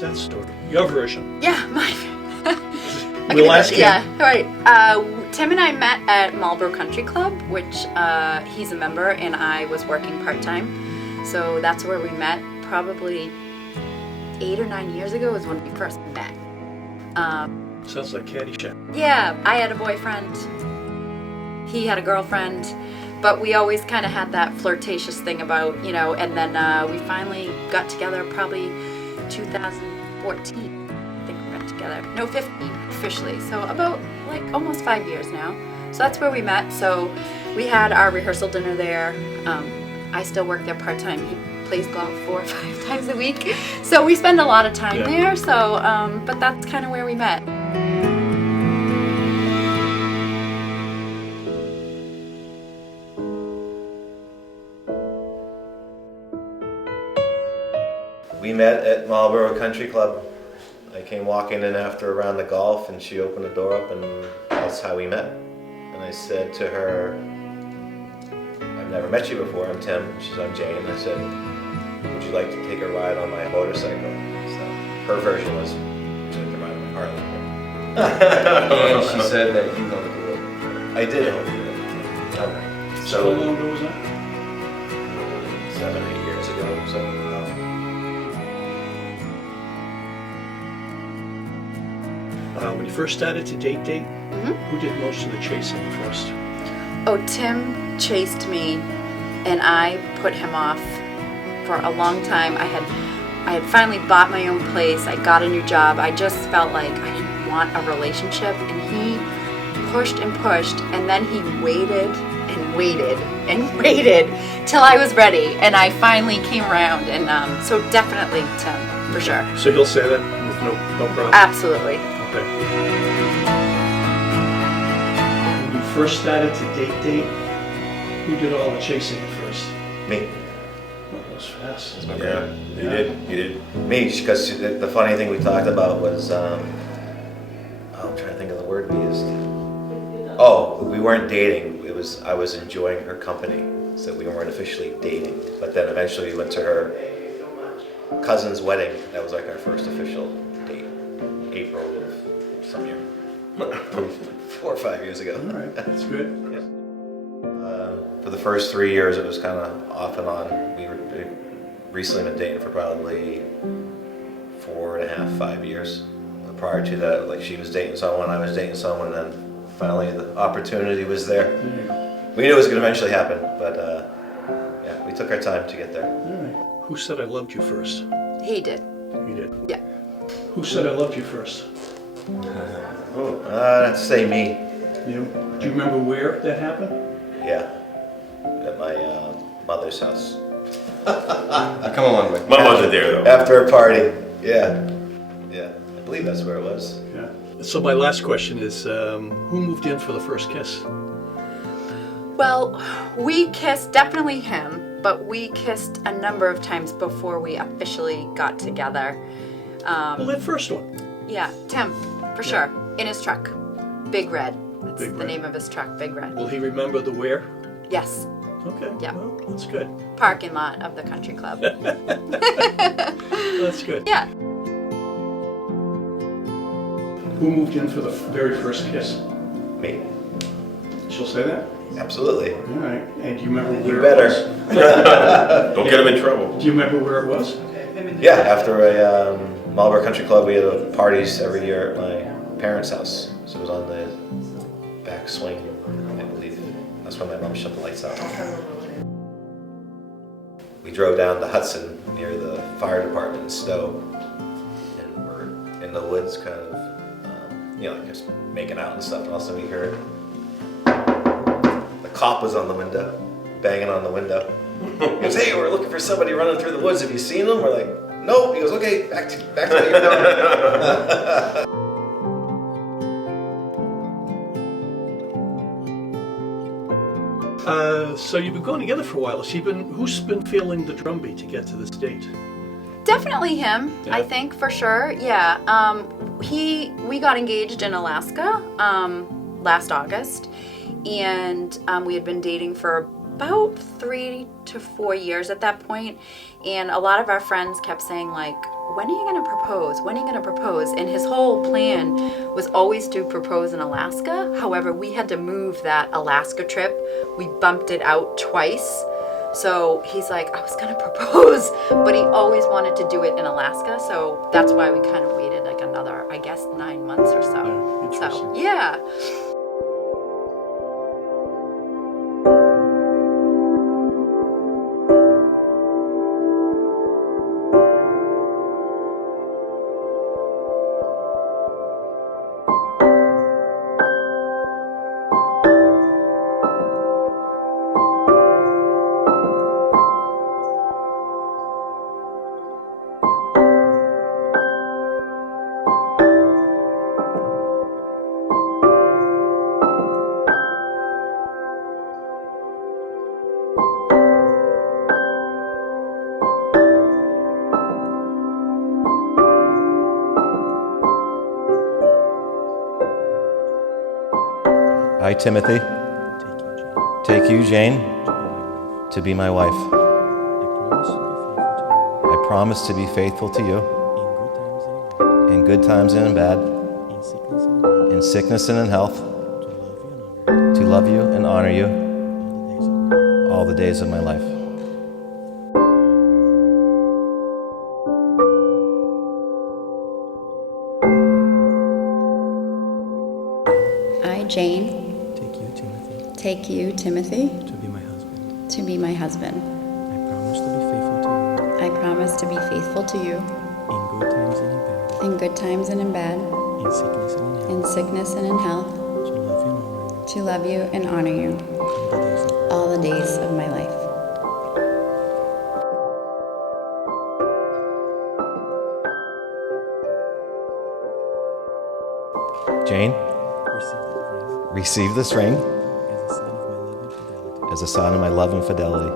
What's that story? Your version. Yeah, mine. We'll ask him. Yeah, all right. Tim and I met at Marlboro Country Club, which he's a member, and I was working part-time. So that's where we met. Probably 8 or 9 years ago is when we first met. Sounds like Caddyshack. Yeah, I had a boyfriend. He had a girlfriend. But we always kind of had that flirtatious thing about, and then we finally got together probably 2014. I think we got together. No, 15 officially. So about almost 5 years now. So that's where we met. So we had our rehearsal dinner there. I still work there part-time. He plays golf 4 or 5 times a week. So we spend a lot of time there. So, but that's kind of where we met. We met at Marlboro Country Club. I came walking in after a round of golf and she opened the door up and that's how we met. And I said to her, I've never met you before, I'm Tim. She said, I'm Jane. I said, would you like to take a ride on my motorcycle? So her version was, would you like to ride on my Harley? And she said that you know the girl. I did know the girl. So how long ago was that? 7 or 8 years ago. So. When you first started to date, who did most of the chasing first? Oh, Tim chased me, and I put him off for a long time. I had finally bought my own place. I got a new job. I just felt like I didn't want a relationship, and he pushed and pushed, and then he waited and waited and waited till I was ready, and I finally came around. And so definitely Tim, for sure. So he'll say that with no problem? Absolutely. Okay. When you first started to date, who did all the chasing at first? Me. Oh, that was fast. Yeah, you did. Me, because the funny thing we talked about was, I'm trying to think of the word we used. Oh, we weren't dating. I was enjoying her company, so we weren't officially dating. But then eventually we went to her cousin's wedding. That was like our first official date. April of some year. 4 or 5 years ago. All right, that's good. Yeah. For the first 3 years, it was kind of off and on. We recently been dating for probably 4.5, 5 years. Prior to that, she was dating someone, I was dating someone, and then finally the opportunity was there. We knew it was going to eventually happen, but yeah, we took our time to get there. All right. Who said I loved you first? He did. You did? Yeah. Who said I loved you first? I'd say me. You? Do you remember where that happened? Yeah, at my mother's house. Come on, Mike. Mom wasn't there though. After a party, yeah. I believe that's where it was. Yeah. So my last question is, who moved in for the first kiss? Well, we kissed, definitely him, but we kissed a number of times before we officially got together. Well, that first one. Yeah, Tim, for sure, in his truck. Big Red. That's Big the Red. name of his truck, Big Red. Will he remember the where? Yes, Okay. Yeah. Well, that's good. parking lot of the country club. That's good. Yeah. Who moved in for the very first kiss? Me. She'll say that? Absolutely. All right. And do you remember You where better. it was? Don't get him in trouble. Do you remember where it was? Yeah, after a Marlboro Country Club, we had parties every year at my parents' house. So it was on the back swing, I believe. That's when my mom shut the lights out. We drove down to Hudson near the fire department in Stowe, and we're in the woods, kind of, just making out and stuff. And all of a sudden we heard the cop was on the window, banging on the window. He goes, "Hey, we're looking for somebody running through the woods. Have you seen them?" We're like, "No." He goes, "Okay, back to what you're doing." So you've been going together for a while. Who's been feeling the drumbeat to get to this date? Definitely him, Yeah. I think, for sure. Yeah. We got engaged in Alaska last August, and we had been dating for about 3 to 4 years at that point. And a lot of our friends kept saying, when are you going to propose? When are you going to propose? And his whole plan was always to propose in Alaska. However, we had to move that Alaska trip. We bumped it out twice. So he's like, I was going to propose, but he always wanted to do it in Alaska. So that's why we kind of waited like another, I guess, 9 months or so. Yeah, interesting. So, yeah. I, Timothy, take you, Jane, to be my wife. I promise to be faithful to you in good times and in bad, in sickness and in health, to love you and honor you all the days of my life. I, Jane, Take you, Timothy, take you, Timothy, to be my husband. to be my husband. I promise to be faithful to you I promise to be faithful to you in good times and in bad, in good times and in bad, in sickness and in in health, sickness and in health, to love you and honor you to love you and honor you all the days of my life. all the days of my life. Jane, Receive this ring receive this ring as a sign of my love and fidelity. as a sign of my love and fidelity.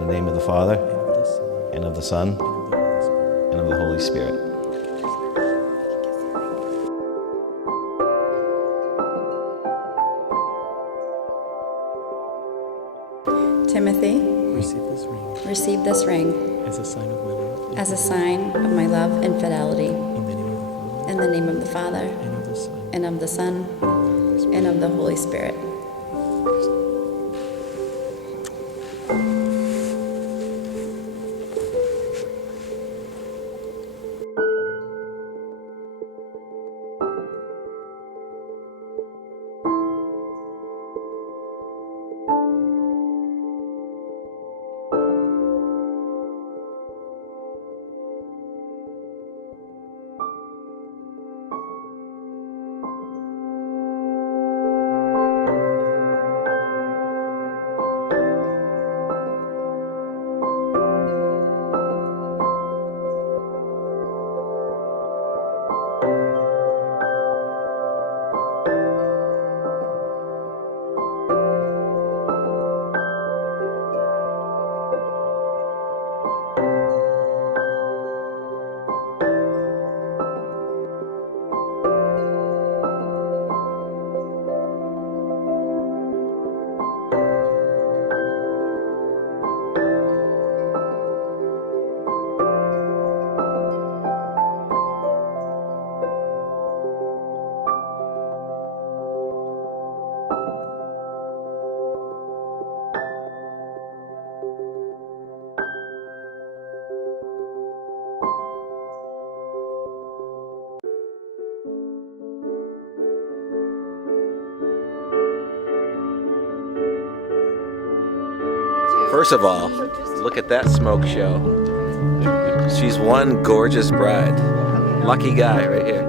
In the name of the Father, In the name of the Father, and of the Son, and of the Holy Spirit. and of the Holy Spirit. Timothy, Receive this ring receive this ring as a sign of my love as a sign of my love and fidelity. in the name of the Father, In the name of the Father, and of the Son, and of the Holy Spirit. First of all, look at that smoke show. She's one gorgeous bride. Lucky guy right here.